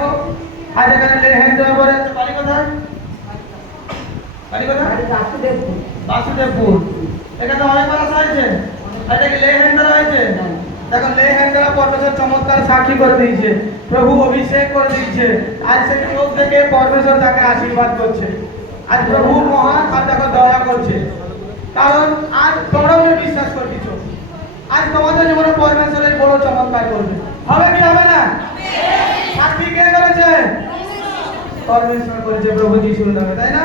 দেখো আজ এখানে লেহেন্দ্র বলে বাড়ি কোথায়? বাড়ি কোথায়? বাসুদেবপুর। এখানে অনেক মানুষ হয়েছে, এটা কি লেহেন্দ্র হয়েছে? দেখো লেহেন্দ্র পরমেশ্বর চমৎকার সাক্ষী করে দিয়েছে, প্রভু অভিষেক করে দিয়েছে। আজ সেই চোখ থেকে পরমেশ্বর তাকে আশীর্বাদ করছে। আজ প্রভু মহান আর তাকে দয়া করছে, কারণ আজ তোমরাও বিশ্বাস করতেছ আজ তোমাদের জীবনে পরমেশ্বরের বড় চমৎকার করবে। হবে কি হবে না? সাক্ষী কে করেছে? পরমেশ্বর করেছে, প্রভু যিশুর নামে, তাই না?